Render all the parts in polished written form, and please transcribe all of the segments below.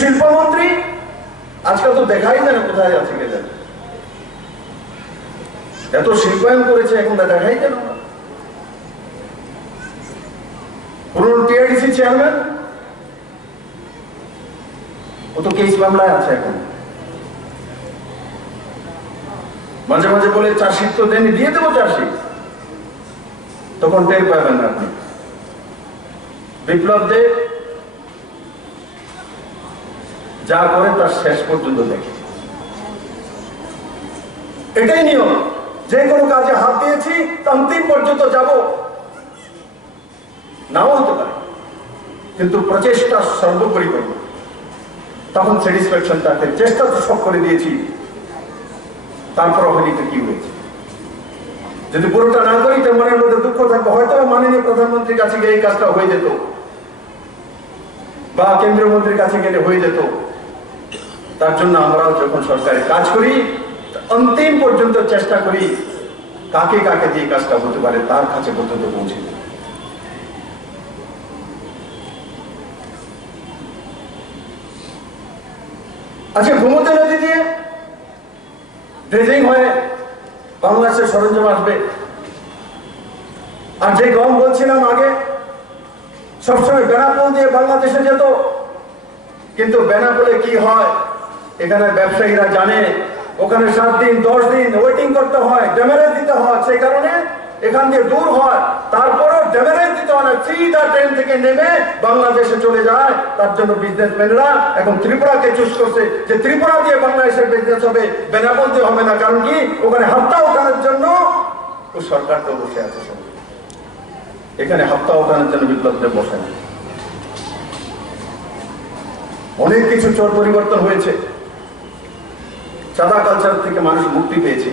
শিল্পমন্ত্রী আজকাল তো দেখাই যায় না কোথায় আছে কে জানে। এত শিল্পায়ন করেছে এখন দেখাই যায় না। পুরনো টিআইডিসি চেয়ারম্যান ও তো কেস মামলায় আছে এখন। মাঝে মাঝে বলে চার্জশিট তো দেননি, দিয়ে দেবো চার্জশিট, তখন টের পাবেন না আপনি। বিপ্লব দেব যা করে তার শেষ পর্যন্ত দেখে। এটাই নিয়ম, যে কোনো কাজে হাত দিয়েছি অন্তিম পর্যন্ত যাব, নাও হতে পারে, কিন্তু প্রচেষ্টা সর্বোপরি করব। তখন স্যাটিসফ্যাকশন থাকে, চেষ্টা তো সব করে দিয়েছি, তারপর অবনীত কি হয়েছে। যদি পুরোটা না করি তো মনের মধ্যে দুঃখ থাকবে, হয়তো মাননীয় প্রধানমন্ত্রীর কাছে গিয়ে এই কাজটা হয়ে যেত, বা কেন্দ্রীয় মন্ত্রীর কাছে গেলে হয়ে যেত। তার জন্য আমরাও যখন সরকারে কাজ করি অন্তিম পর্যন্ত চেষ্টা করি কাকে কাকে দিয়ে কাজটা হতে পারে তার কাছে পর্যন্ত পৌঁছে। আচ্ছা, গোমতী নদী দিয়ে ড্রেজিং হয়ে বাংলাদেশের সরঞ্জাম আসবে। আর যে গম বলছিলাম আগে সবসময় বেনাপোল দিয়ে বাংলাদেশে যেত, কিন্তু বেনাপোলে কি হয় এখানে ব্যবসায়ীরা জানে, ওখানে 7 দিন 10 দিন ওয়েটিং করতে হয়, ডেমেরেজ দিতে হয়, সেই কারণে এখান দিয়ে দূর হয়। তারপরও ডেমেরেজ দিতে হয় না, সিধা ট্রেন থেকে নেমে বাংলাদেশে চলে যায়। তার জন্য বিজনেসম্যানরা এখন ত্রিপুরাকে চুজ করছে যে ত্রিপুরা দিয়ে বাংলাদেশের বিজনেস হবে, বেনাপোল দিয়ে হবে না। কারণ কি, ওখানে হাপ্তা ওঠানোর জন্য ও সরকার তো বসে আছে, এখানে হাপ্তা ওঠানোর জন্য বিপ্লবদের বসে না। অনেক কিছু চোর পরিবর্তন হয়েছে, চাঁদা কালচার থেকে মানুষ মুক্তি পেয়েছে।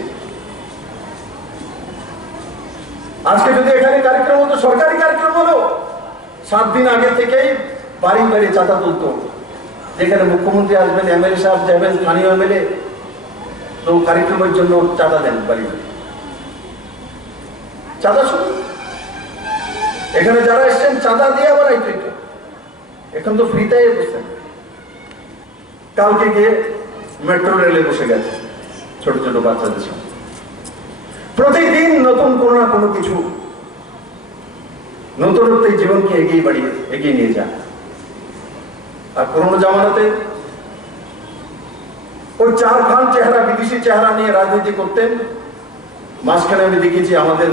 আজকে যদি এখানে কার্যক্রম হতো, সরকারি কার্যক্রম হলো, 7 দিন আগে থেকেই বাড়ি বাড়ি চাঁদা তুলতো। যেখানে মুখ্যমন্ত্রী আসবেন, এমএলএ সাহেব যাবেন, স্থানীয় এমএলএ, তো কার্যক্রমের জন্য চাঁদা দেন বাড়ি বাড়ি, চাঁদা শুরু। এখানে যারা এসছেন চাঁদা দিয়ে আবার এখন তো ফ্রিতে বসছেন। কালকে গিয়ে মেট্রো রেলে বসে গেছে ছোট ছোট বাচ্চাদের সঙ্গে। প্রতিদিন নতুন কোনো না কোনো কিছু নতুনত্ব জীবনকে এগিয়ে নিয়ে যায়। আর পুরোনো জামানাতে ওই 4 খান চেহারা, বিদেশি চেহারা নিয়ে রাজনীতি করতেন। মাঝখানে আমি দেখেছি আমাদের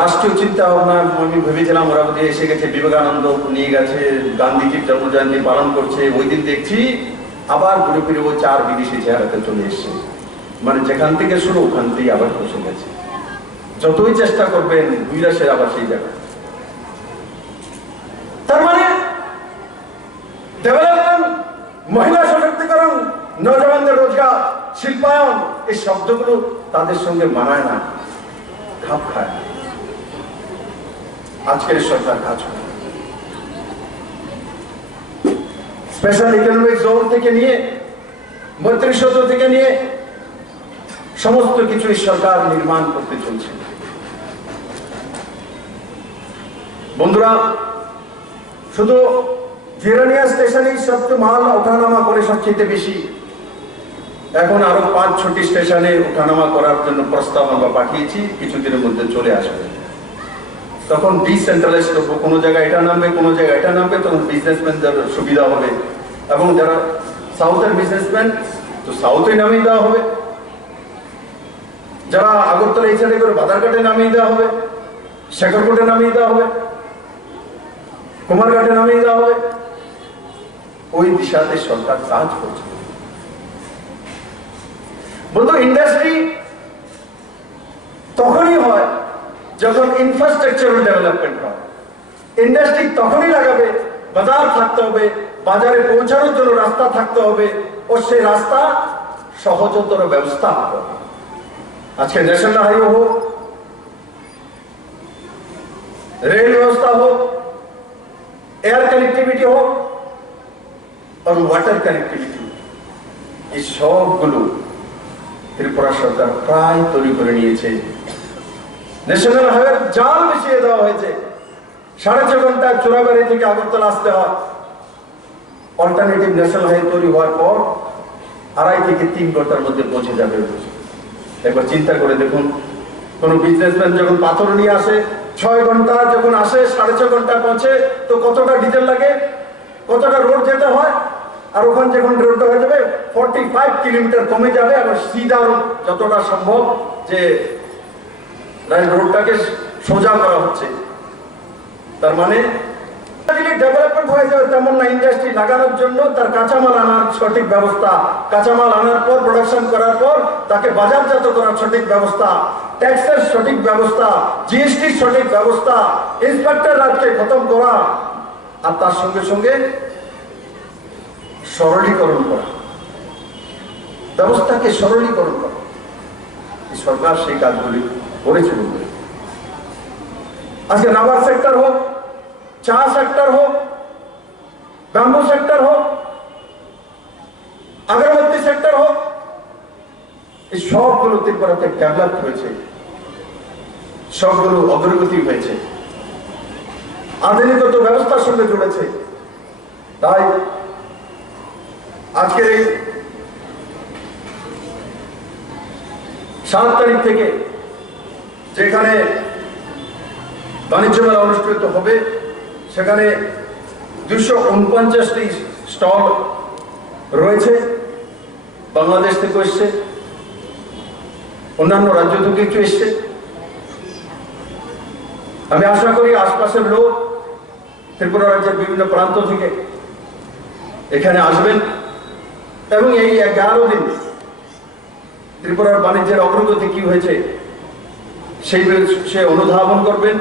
রাষ্ট্রীয় চিন্তা ভাবনা, আমি ভেবেছিলাম ওরা বোধহয় এসে গেছে, বিবেকানন্দ নিয়ে গেছে, গান্ধীজির জন্মজয়ন্তী পালন করছে। ওই দিন দেখছি আবার ঘুরে ফিরে ওই 4 বিদেশি চেহারাতে চলে এসছে। মানে যেখান থেকে শুরু ওখান থেকে আবার বসে গেছে। যতই চেষ্টা করবেন দুইরাসের আবার সেই জায়গায়। তার মানে ডেভেলপমেন্ট, মহিলা সশক্তিকরণ, নজওয়ানদের রোজগার, শিল্পায়ন, এই শব্দগুলো তাদের সঙ্গে মানায় না, খাপ খায়। আজকের সরকার কাজ করে স্পেশাল ইকোনমিক জোন থেকে নিয়ে, মৈত্রী থেকে নিয়ে সমস্ত কিছু সরকার নির্মাণ করতে চলছে। বন্ধুরা, শুধু জিরানিয়া স্টেশনে সবচেয়ে মাল ওঠানামা করে সবচেয়ে বেশি, এখন আরো 5-6টি স্টেশনে ওঠানামা করার জন্য প্রস্তাব আমরা পাঠিয়েছি, কিছুদিনের মধ্যে চলে আসবে। তখন ডিসেন্ট্রালাইজ করবো, কোনো জায়গায় এটা নামবে, কোনো জায়গায় এটা নামবে, তখন বিজনেসম্যানদের সুবিধা হবে। এবং যারা সাউথের বিজনেসম্যান, তো সাউথে নামিয়ে দেওয়া হবে। যারা আগরতলা এই সাইডে করে বাজারঘাটে নামিয়ে দেওয়া হবে, শেখরকোটে নামিয়ে দেওয়া হবে, কুমারঘাটে নামিয়ে দেওয়া হবে। ওই দিশাতে সরকার কাজ করছে। বন্ধু, ইন্ডাস্ট্রি তখনই হয় যখন ইনফ্রাস্ট্রাকচারাল ডেভেলপমেন্ট হয়। ইন্ডাস্ট্রি তখনই লাগাবে, বাজার থাকতে হবে, বাজারে পৌঁছানোর জন্য রাস্তা থাকতে হবে, ও সেই রাস্তা সহজতর ব্যবস্থা হবে। আজকে ন্যাশনাল হাইওয়ে হোক, রেল ব্যবস্থা হোক, এয়ার কানেক্টিভিটি হোক, আর ওয়াটার কানেক্টিভিটি, এই সবগুলো ত্রিপুরা সরকার প্রায় তৈরি করে নিয়েছে। ন্যাশনাল হাইওয়ে জাল মিশিয়ে দেওয়া হয়েছে। 6.5 ঘন্টা চোরাবাড়ি থেকে আগরতলা আসতে হয়, অল্টারনেটিভ ন্যাশনাল হাইওয়ে তৈরি হওয়ার পর 2.5 থেকে 3 ঘন্টার মধ্যে পৌঁছে যাবে। একবার চিন্তা করে দেখুন, কোন বিজনেসম্যান যখন পাথর নিয়ে আসে 6 ঘন্টা, যখন আসে 6.5 ঘন্টা পৌঁছে, তো কতটা ডিজেল লাগে, কতটা রোড যেতে হয়। আর ওখানে যখন রোডটা হয়ে যাবে 45 কিলোমিটার কমে যাবে, আবার সিধা যতটা সম্ভব যে রোডটাকে সোজা করা হচ্ছে। তার মানে ডেভেলপমেন্ট হয়ে যাবে তেমন না, ইন্ডাস্ট্রি লাগানোর জন্য তার কাঁচামাল আনার সঠিক ব্যবস্থা, কাঁচামাল আনার পর প্রোডাকশন করার পর তাকে বাজারজাত করার সঠিক ব্যবস্থা, ট্যাক্সের সঠিক ব্যবস্থা, জিএসটির সঠিক ব্যবস্থা, ইন্সপেক্টর রাজকে খতম করা, আর তার সঙ্গে সঙ্গে সরলীকরণ করা, ব্যবস্থাকে সরলীকরণ করা। সরকার সেই কাজগুলি করেছে। আজকে রাবার সেক্টর হোক, চা সেক্টর হোক, ব্যাম্বু সেক্টর হোক, আগরবাতি সেক্টর হোক, এই সবগুলো ত্রিপুরাতে ডেভেলপ হয়েছে, সবগুলো অগ্রগতি হয়েছে, আধুনিকত ব্যবস্থার সঙ্গে জুড়েছে। তাই আজকের এই 7 তারিখ থেকে যেখানে বাণিজ্য মেলা অনুষ্ঠিত হবে, সেখানে 249টি স্টল রয়েছে। বাংলাদেশ থেকে এসছে, অন্যান্য রাজ্য থেকে একটু এসছে। আমি আশা করি আশপাশের লোক ত্রিপুরা রাজ্যের বিভিন্ন প্রান্ত থেকে এখানে আসবেন এবং এই 11 দিন ত্রিপুরার বাণিজ্যের অগ্রগতি কি হয়েছে সেই বিষয়ে অনুধাবন করবেন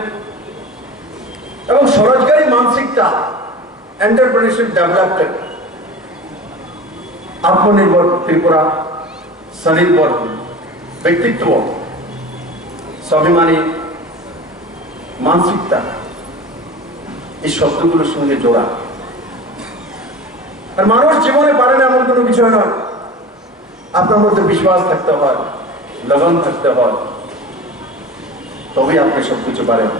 এবং স্বরোজগারী মানসিকতা, এন্টারপ্রেনারশিপ ডেভেলপমেন্ট, আত্মনির্ভর ত্রিপুরা, স্বনির্ভর ব্যক্তিত্ব, স্বাভিমানী মানসিকতা, এই শব্দগুলোর সঙ্গে জোড়া। আর মানুষ জীবনে পারে না এমন কোনো বিষয় নয়। আপনার মধ্যে বিশ্বাস থাকতে হয়, লগন থাকতে হয়, তবেই আপনি সবকিছু পারেন।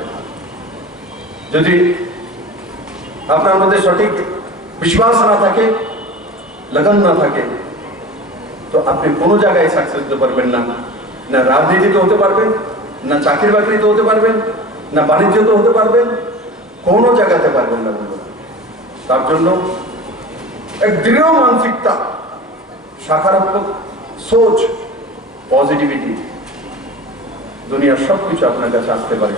যদি আপনার মধ্যে সঠিক বিশ্বাস না থাকে, লগন না থাকে, তো আপনি কোনো জায়গায় সাকসেস হতে পারবেন না। না রাজনীতিতে হতে পারবেন, না চাকরি বাকরিতে হতে পারবেন, না বাণিজ্যতে হতে পারবেন, কোনো জায়গাতে পারবেন না। তার জন্য এক দৃঢ় মানসিকতা, সকারাত্মক সোচ, পজিটিভিটি, দুনিয়ার সবকিছু আপনার কাছে আসতে পারে।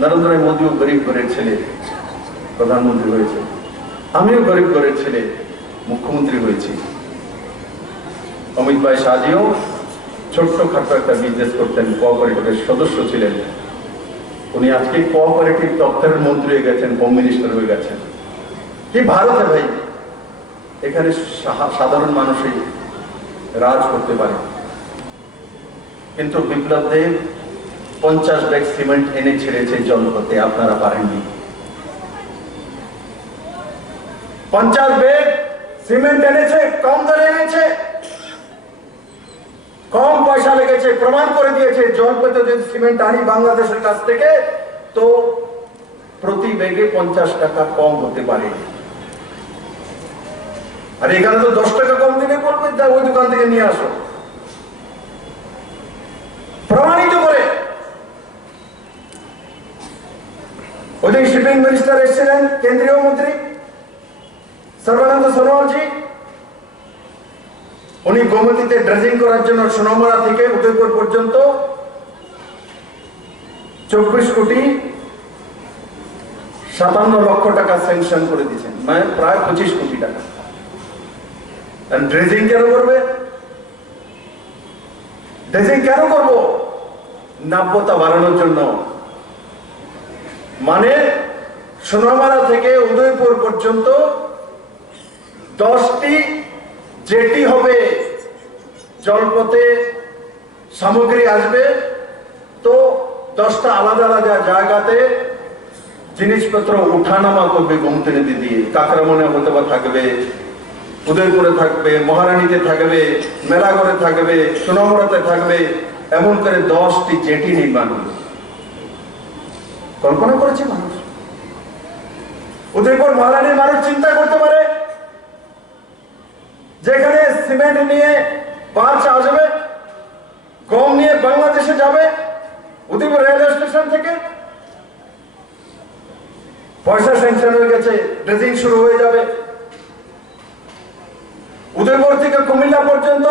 নরেন্দ্র মোদীও গরিব ঘরের ছেলে, প্রধানমন্ত্রী হয়েছে। আমিও গরিব ঘরের ছেলে, মুখ্যমন্ত্রী হয়েছি। অমিত ভাই শাহজিও ছোট্টখাটো একটা বিজনেস করতেন, কোঅপারেটিভের সদস্য ছিলেন। উনি আজকে কোঅপারেটিভ দপ্তরের মন্ত্রী হয়ে গেছেন, হোম মিনিস্টার হয়ে গেছেন। কি ভারতে ভাই, এখানে সাধারণ মানুষই রাজ করতে পারে। কিন্তু বিপ্লব দেব 50 ব্যাগ সিমেন্ট এনে ছেড়েছে জলপথে, আপনারা পারেননি। 50 ব্যাগ সিমেন্ট এনেছে, কম দরে এনেছে, কম পয়সা লেগেছে, প্রমাণ করে দিয়েছে জলপথে যদি সিমেন্ট আনি বাংলাদেশের কাছ থেকে, তো প্রতি ব্যাগে 50 টাকা কম হতে পারে। আর এখানে তো 10 টাকা কম দিলে বলবে ওই দোকান থেকে নিয়ে আসো, প্রমাণিত করে। ওদিন শিপিং মিনিস্টার এসেছিলেন, কেন্দ্রীয় মন্ত্রী সর্বানন্দ সোনোয়ালজি। উনি গোমতীতে ড্রেজিং করার জন্য সোনামুড়া থেকে উদয়পুর পর্যন্ত 24 কোটি 57 লক্ষ টাকা স্যাংশন করে দিয়েছেন, মানে প্রায় 25 কোটি টাকা। ড্রেজিং কেন করবে? ড্রেজিং কেন করব? নাব্যতা বাড়ানোর জন্য। মানে সোনামারা থেকে উদয়পুর পর্যন্ত 10টি জেটি হবে, জলপথে সামগ্রী আসবে, তো 10টা আলাদা আলাদা জায়গাতে জিনিসপত্র উঠানামা করবে গোমতী নদী দিয়ে। কাকরামনে হতে বা থাকবে, উদয়পুরে থাকবে, মহারানীতে থাকবে, মেলাগড়ে থাকবে, সোনামুড়াতে থাকবে, এমন করে 10টি জেটি নির্মাণ হবে। কল্পনা করেছে মানুষ? উদয়পুর মহারানীর মানুষ চিন্তা করতে পারে যেখানে সিমেন্ট নিয়ে বাস আসবে, গম নিয়ে বাংলাদেশে যাবে, উদয়পুর রেলওয়ে স্টেশন থেকে পয়সা স্যাংশন হয়ে গেছে, ড্রেজিং শুরু হয়ে যাবে। উদয়পুর থেকে কুমিল্লা পর্যন্ত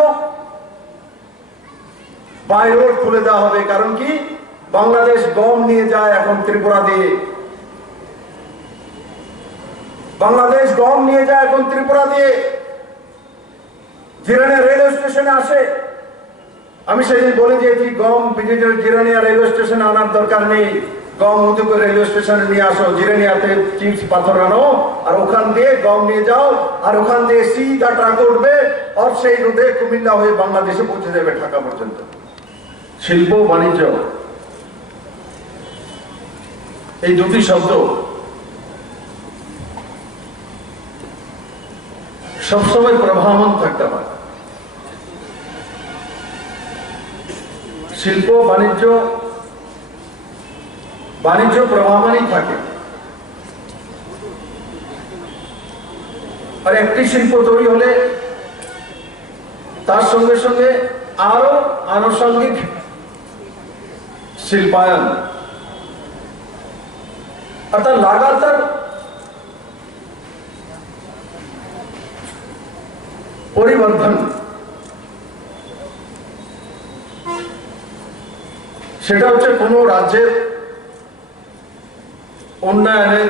বাই রোড খুলে দেওয়া হবে। কারণ কি, বাংলাদেশ গম নিয়ে যায় এখন ত্রিপুরা দিয়ে, বাংলাদেশ গম নিয়ে যায় এখন ত্রিপুরা দিয়ে। জিরানিয়া রেলওয়ে স্টেশনে আসে। আমি সেদিন বলে দিয়েছি গম জিরানিয়া রেলওয়ে স্টেশনে আনার দরকার নেই, গম উদয়পুর রেলওয়ে স্টেশনে নিয়ে আসো, জিরানিয়াতে চিপস পাথর আনো আর ওখান দিয়ে গম নিয়ে যাও, আর ওখান দিয়ে সিধা ট্রাক উঠবে আর সেই রুটে কুমিল্লা হয়ে বাংলাদেশে পৌঁছে যাবে ঢাকা পর্যন্ত। শিল্প বাণিজ্য এই দুটি শব্দ সবসময় প্রবাহমান থাকতে পারে। শিল্প বাণিজ্য প্রবাহমানই থাকে। আর একটি শিল্প তৈরি হলে তার সঙ্গে সঙ্গে আরো আনুষঙ্গিক শিল্পায়ন, অর্থাৎ লাগাতার পরিবর্তন, সেটা হচ্ছে কোন রাজ্যের উন্নয়নের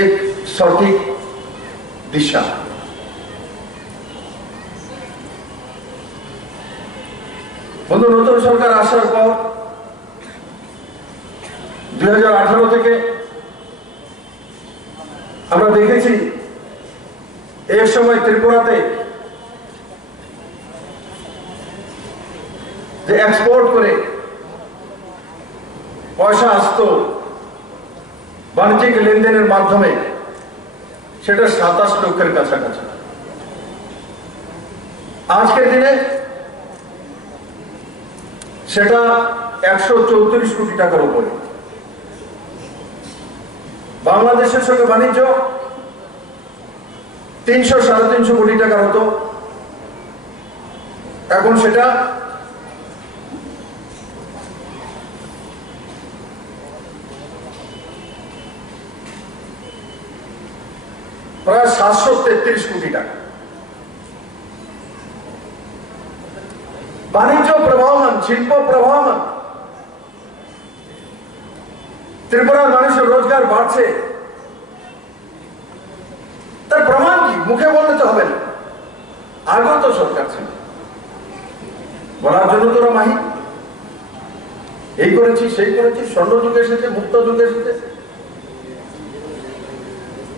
এক সঠিক দিশা। বন্ধু, নতুন সরকার আসার পর 2018 থেকে আমরা দেখেছি এক সময় ত্রিপুরাতে যে এক্সপোর্ট করে পয়সা আসতো বাণিজ্যিক লেনদেনের মাধ্যমে, সেটা 27 লক্ষের কাছাকাছি। আজকের দিনে সেটা 134 কোটি টাকার উপরে। বাংলাদেশের সঙ্গে বাণিজ্য 300-350 কোটি টাকার হতো, এখন সেটা প্রায় 733 কোটি টাকা। বাণিজ্য প্রবাহমান, শিল্প প্রবাহমান, ত্রিপুরার মানুষের রোজগার বাড়ছে। তার প্রমাণ কি? মুখে বললে তো হবে না, আগত সরকার ছিল, বলার জন্য তোরা মাহি এই করেছি সেই করেছি, স্বর্ণ যুগে এসেছে, মুক্ত যুগে এসেছে,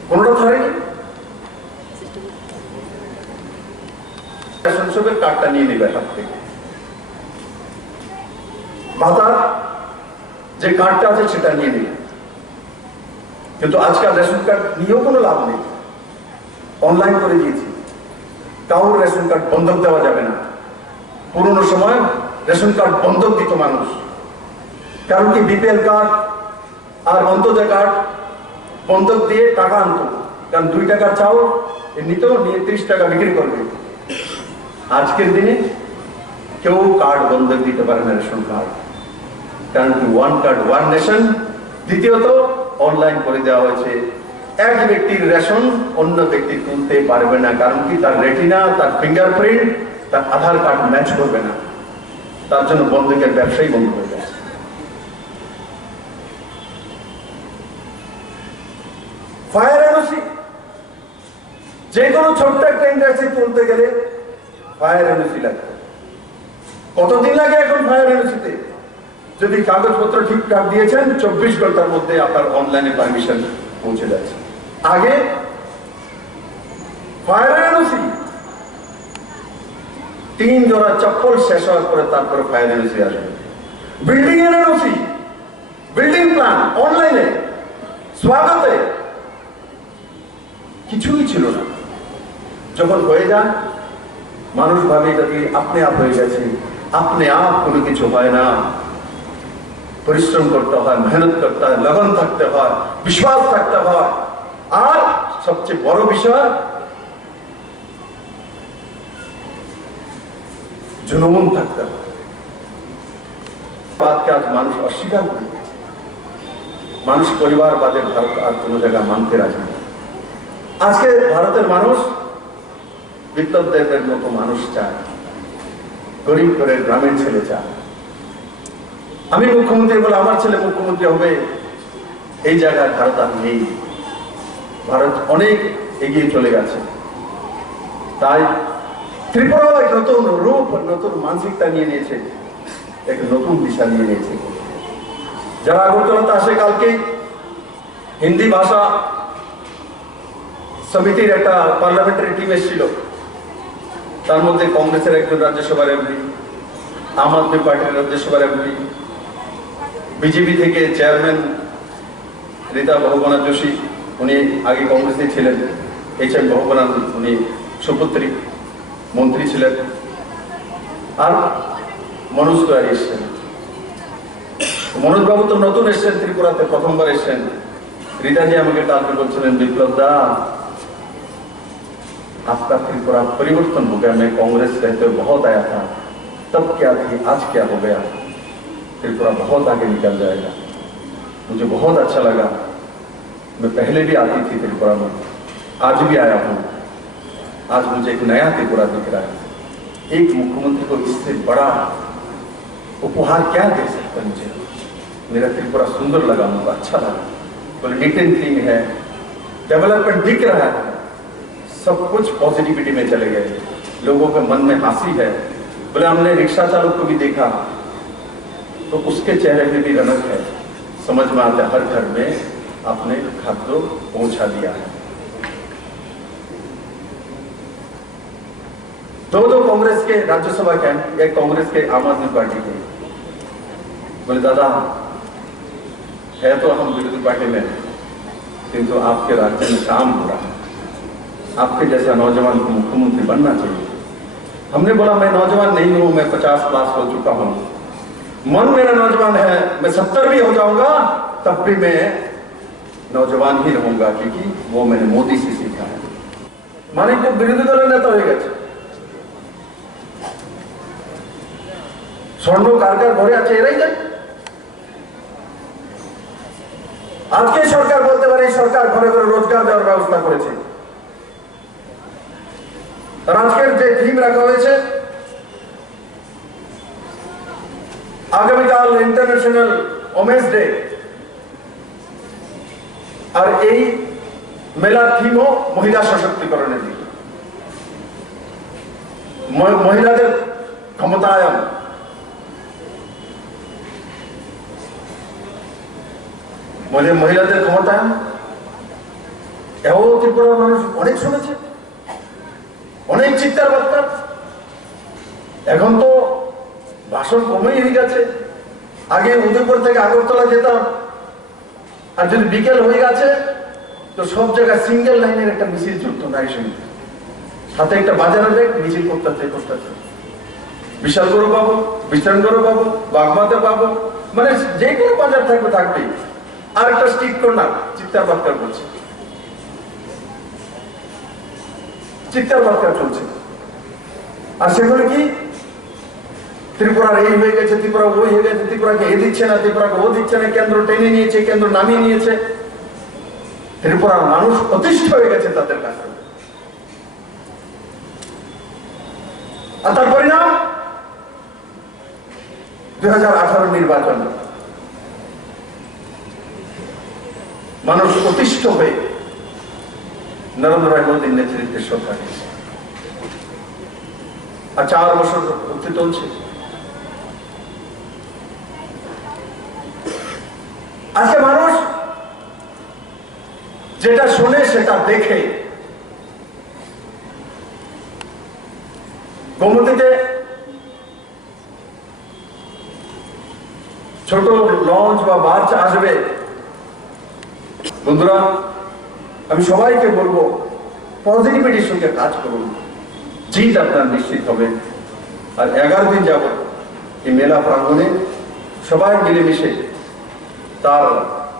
কোনটা ধরেনি। সংসদের কার্ডটা নিয়ে নেবে হাত থেকে, ভাতার যে কার্ডটা আছে সেটা নিয়ে নেবে। কিন্তু আজকাল রেশন কার্ড নিয়েও কোনো লাভ নেই, অনলাইন করে দিয়েছি। কারোর রেশন কার্ড বন্ধক দেওয়া যাবে না। পুরনো সময় রেশন কার্ড বন্ধক দিত মানুষ, কারণ কি বিপিএল কার্ড আর অন্তোদয় কার্ড বন্ধক দিয়ে টাকা আনতো, কারণ 2 টাকার চাউল নিত, নিয়ে 30 টাকা বিক্রি করবে। আজকের দিনে কেউ কার্ড বন্ধক দিতে পারে না, রেশন কার্ড, কারণ কি ওয়ান কার্ড ওয়ান নেশন। দ্বিতীয়ত অনলাইন করে দেওয়া হয়েছে, এক ব্যক্তির রেশন অন্য ব্যক্তি তুলতে পারবে না, কারণ কি তার রেটিনা, তার ফিঙ্গারপ্রিন্ট, তার আধার কার্ড ম্যাচ করবে না। তার জন্য বন্ধকের ব্যবসাই বন্ধ হয়ে গেছে। ফায়ার এনওসি, যে কোনো ছোট্ট একটা ইন্ডাস্ট্রি তুলতে গেলে ফায়ার এনওসি লাগবে। কতদিন লাগে এখন ফায়ার এনওসিতে? যদি কাগজপত্র ঠিকঠাক দিয়েছেন 24 ঘন্টার মধ্যে আপনার অনলাইনে পারমিশন পৌঁছে যাচ্ছে। আগে ফায়ার এনওসি 3 জোড়া চপ্পল শেষ হওয়ার পরে তারপরে ফায়ার এনওসি আসবে। বিল্ডিং এর এনওসি, বিল্ডিং প্ল্যান অনলাইনে, স্বাগতে কিছুই ছিল না। যখন হয়ে যান মানুষ ভাবে এটা কি আপনি আপ হয়ে গেছে, আপনি আপ কোনো কিছু হয় না। পরিশ্রম করতে হয়, মেহনত করতে হয়, লগন থাকতে হয়, বিশ্বাস থাকতে হয়, আর সবচেয়ে বড় বিষয় জুনুন থাকতে হয়। বাদকে আজ মানুষ অস্বীকার করে, মানুষ পরিবার বাদে ভারত আর কোনো জায়গায় মানতে রাজি না। আজকে ভারতের মানুষ বিপ্লব দেবের মতো মানুষ চায়, গরিব করে গ্রামের ছেলে চায়। আমি মুখ্যমন্ত্রী বলে আমার ছেলে মুখ্যমন্ত্রী হবে, এই জায়গায় ভারত আর নেই। ভারত অনেক এগিয়ে চলে গেছে। তাই ত্রিপুরা এক নতুন রূপ, নতুন মানসিকতা নিয়ে নিয়েছে, এক নতুন দিশা নিয়ে নিয়েছে। যারা আগরতলাতে আসে, কালকে হিন্দি ভাষা সমিতির একটা পার্লামেন্টারি টিম এসেছিল। তার মধ্যে কংগ্রেসের একজন রাজ্যসভার এমপি, আম আদমি পার্টির রাজ্যসভার এমপি, বিজেপি থেকে চেয়ারম্যান রীতা বহুগুণা যোশী, উনি আগে কংগ্রেসে ছিলেন, HM বহুগুণা, উনি সুপুত্রী মন্ত্রী ছিলেন, আর মনোজ তিওয়ারি এসছেন। মনোজ বাবু তো নতুন এসছেন, ত্রিপুরাতে প্রথমবার এসছেন। রীতাজি আমাকে কালকে বলছিলেন, বিপ্লব দা आपका त्रिपुरा परिवर्तन हो गया, मैं कांग्रेस रहते हुए बहुत आया था, तब क्या थी आज क्या हो गया, त्रिपुरा बहुत आगे निकल जाएगा। मुझे बहुत अच्छा लगा, मैं पहले भी आती थी त्रिपुरा में, आज भी आया हूँ, आज मुझे एक नया त्रिपुरा दिख रहा है। एक मुख्यमंत्री को इससे बड़ा उपहार क्या दे सकता मुझे, मेरा त्रिपुरा सुंदर लगा, मुझे अच्छा लगा। बोले नीट एंड क्लीन है, डेवलपमेंट दिख रहा है, सब कुछ पॉजिटिविटी में चले गए, लोगों के मन में हंसी है। बोले हमने रिक्शा चालक को भी देखा तो उसके चेहरे पे भी रौनक है, समझ में आता है हर घर में आपने खाद्य पहुंचा दिया है। दो कांग्रेस के राज्यसभा के, एक कांग्रेस के आम आदमी पार्टी के। बोले दादा है तो हम विरोधी पार्टी में, किंतु आपके राज्य में काम हो रहा है, आपके जैसा नौजवान को मुख्यमंत्री बनना चाहिए। हमने बोला मैं नौजवान नहीं हूं, मैं 50 प्लस हो चुका हूं, मन मेरा नौजवान है, मैं 70 भी हो जाऊंगा तब भी मैं नौजवान ही रहूंगा, क्योंकि वो मैंने मोदी से सीखा है। माने को विरोधी दल नेता हो गए, स्वर्ण कारकार घरे আছে এরাই যায়। আজকে সরকার বলতে পারে সরকার ঘরে ঘরে রোজগার দেওয়ার ব্যবস্থা করেছে। আর আজকের যে থিম রাখা হয়েছে, আগামীকাল ইন্টারন্যাশনাল ওমেন্স ডে, আর এই মেলার থিমও মহিলা সশক্তিকরণের দিকে, মহিলাদের ক্ষমতায়ন। মহিলাদের ক্ষমতায়ন এও ত্রিপুরার মানুষ অনেক শুনেছে, অনেক চিৎকার বার্তার। এখন তো ভাষণ কমেই হয়ে গেছে। আগে উদয়পুর থেকে আগরতলা যেতাম, আর যদি বিকেল হয়ে গেছে তো সব জায়গায় সিঙ্গেল লাইনের একটা মিছিল চলতো, নারী সমিতি সাথে একটা বাজারে ব্যাগ, মিছিল করতে বিশাল গরু পাবো, বিশাল গরু পাবো, বাগমাতে পাবো, মানে যে কোনো বাজার থাকবে থাকবেই। আর একটা স্ট্রিট কর্নার চিৎকার বার্তার করছে, চিৎকার বার্তা চলছে। আর সেগুলো কি ত্রিপুরার এই হয়ে গেছে, ত্রিপুরা ওই হয়ে গেছে, ত্রিপুরাকে এ দিচ্ছে না, ত্রিপুরাকে ও দিচ্ছে না, কেন্দ্র টেনে নিয়েছে, কেন্দ্র নামিয়ে নিয়েছে। ত্রিপুরার মানুষ অতিষ্ঠ হয়ে গেছে তাদের কাছে। আর তার পরিণাম 2018 নির্বাচন, মানুষ অতিষ্ঠ হয়ে নরেন্দ্র ভাই মোদীর নেতৃত্বে সরকার, আর 4 বছর হতে চলছে। আজকে মানুষ যেটা শোনে সেটা দেখে, গোমতীতে ছোট লঞ্চ বা বার্চ আসবে। বন্ধুরা, আমি সবাইকে বলবো পজিটিভিটির সঙ্গে কাজ করুন, জিত আপনার নিশ্চিত হবে। আর 11 দিন যাবত এই মেলা প্রাঙ্গণে সবাই মিলেমিশে তার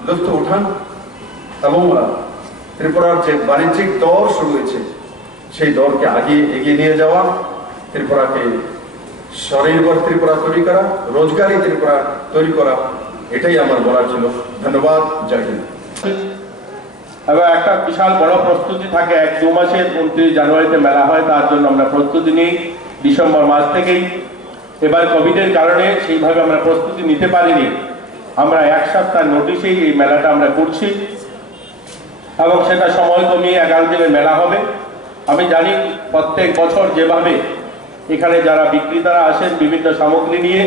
লুৎফ উঠান এবং ত্রিপুরার যে বাণিজ্যিক দর শুরু হয়েছে সেই দরকে এগিয়ে নিয়ে যাওয়া, ত্রিপুরাকে স্বনির্ভর ত্রিপুরা তৈরি করা, রোজগারি ত্রিপুরা তৈরি করা, এটাই আমার বলার ছিল। ধন্যবাদ। জয় হিন্দ। এবং একটা বিশাল বড় প্রস্তুতি থাকে, 1-2 মাসের 29 জানুয়ারিতে মেলা হয়, তার জন্য আমরা প্রস্তুতি নিই ডিসেম্বর মাস থেকেই। এবার কোভিডের কারণে সেইভাবে আমরা প্রস্তুতি নিতে পারিনি, আমরা 1 সপ্তাহ নোটিশেই এই মেলাটা আমরা করছি এবং সেটা সময় কমিয়ে 11 দিনের মেলা হবে। আমি জানি প্রত্যেক বছর যেভাবে এখানে যারা বিক্রেতারা আসেন বিভিন্ন সামগ্রী নিয়ে,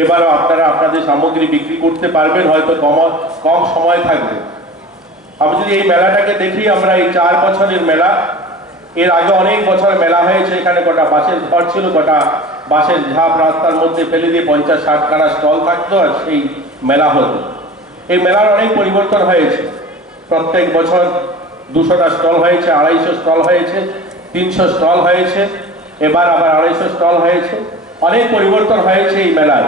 এবারও আপনারা আপনাদের সামগ্রী বিক্রি করতে পারবেন, হয়তো কম সময় থাকবে। আমি যদি এই মেলাটাকে দেখি, আমরা এই 4 বছরের মেলা, এর আগে অনেক বছর মেলা হয়েছে, এখানে কটা বাসের ঘর ছিল, কটা বাসের ঝাঁপ রাস্তার মধ্যে ফেলে দিয়ে 50-60 খানা স্টল থাকতো আর সেই মেলা হতো। এই মেলার অনেক পরিবর্তন হয়েছে, প্রত্যেক বছর 200টা স্টল হয়েছে, 250 স্টল হয়েছে, 300 স্টল হয়েছে, এবার আবার 250 স্টল হয়েছে। অনেক পরিবর্তন হয়েছে এই মেলার,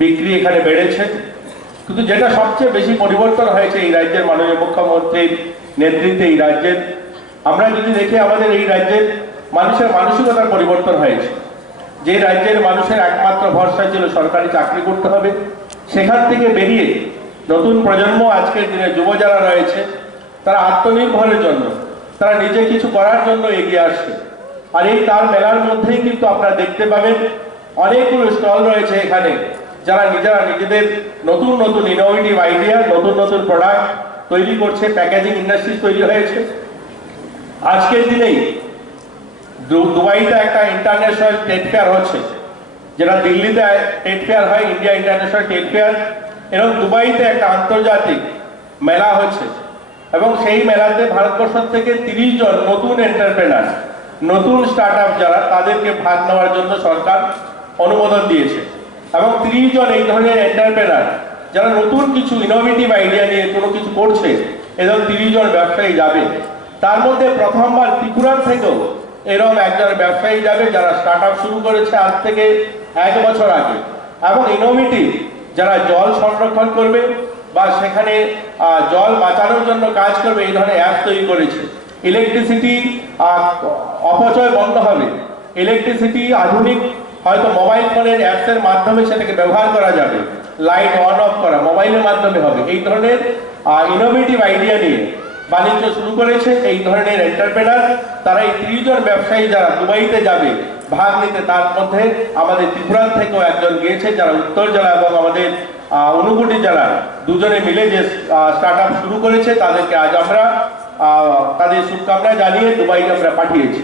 বিক্রি এখানে বেড়েছে। কিন্তু যেটা সবচেয়ে বেশি পরিবর্তন হয়েছে এই রাজ্যের মাননীয় মুখ্যমন্ত্রীর নেতৃত্বে, এই রাজ্যের আমরা যদি দেখি, আমাদের এই রাজ্যের মানুষের মানসিকতার পরিবর্তন হয়েছে। যে রাজ্যের মানুষের একমাত্র ভরসা ছিল সরকারি চাকরি করতে হবে, সেখান থেকে বেরিয়ে নতুন প্রজন্ম, আজকের দিনে যুব যারা রয়েছে, তারা আত্মনির্ভরের জন্য, তারা নিজে কিছু করার জন্য এগিয়ে আসছে। আর এই তার মেলার মধ্যেই কিন্তু আপনারা দেখতে পাবেন অনেকগুলো স্টল রয়েছে এখানে, যারা নিজেদের নতুন নতুন ইনোভেটিভ আইডিয়া, নতুন নতুন প্রোডাক্ট তৈরি করছে, প্যাকেজিং ইন্ডাস্ট্রি তৈরি হয়েছে। আজকের দিনেই দুবাইতে একটা ইন্টারন্যাশনাল ট্রেড ফেয়ার হচ্ছে, যেটা দিল্লিতে ট্রেড ফেয়ার হয়, ইন্ডিয়া ইন্টারন্যাশনাল ট্রেড ফেয়ার, এবং দুবাইতে একটা আন্তর্জাতিক মেলা হচ্ছে। এবং সেই মেলাতে ভারতবর্ষ থেকে 30 জন নতুন এন্টারপ্রেনার, নতুন স্টার্ট আপ যারা, তাদেরকে ভাগ নেওয়ার জন্য সরকার অনুমোদন দিয়েছে। এবং 30 জন এই ধরনের এন্টারপ্রেনার যারা নতুন কিছু ইনোভেটিভ আইডিয়া নিয়ে কোনো কিছু করছে, এরকম 30 জন ব্যবসায়ী যাবে। তার মধ্যে প্রথমবার ত্রিপুরার থেকেও এরকম একজন ব্যবসায়ী যাবে, যারা স্টার্ট আপ শুরু করেছে আজ থেকে 1 বছর আগে, এবং ইনোভেটিভ যারা জল সংরক্ষণ করবে বা সেখানে জল বাঁচানোর জন্য কাজ করবে, এই ধরনের অ্যাপ তৈরি করেছে। ইলেকট্রিসিটি অপচয় বন্ধ হবে, ইলেকট্রিসিটি আধুনিক হয়তো মোবাইল ফোনের অ্যাপসের মাধ্যমে সেটাকে ব্যবহার করা যাবে, লাইট অন অফ করা মোবাইলের মাধ্যমে হবে। এই ধরনের ইনোভেটিভ আইডিয়া নিয়ে বাণিজ্য শুরু করেছে এই ধরনের এন্টারপ্রেনার। তারা এই 30 জন ব্যবসায়ী যারা দুবাইতে যাবে ভাগ নিতে, তার মধ্যে আমাদের ত্রিপুরা থেকেও একজন গিয়েছে, যারা উত্তর জেলা এবং আমাদের ঊনকোটি জেলা দুজনে মিলে যে স্টার্ট আপ শুরু করেছে, তাদেরকে আজ আমরা তাদের শুভকামনা জানিয়ে দুবাইতে আমরা পাঠিয়েছি।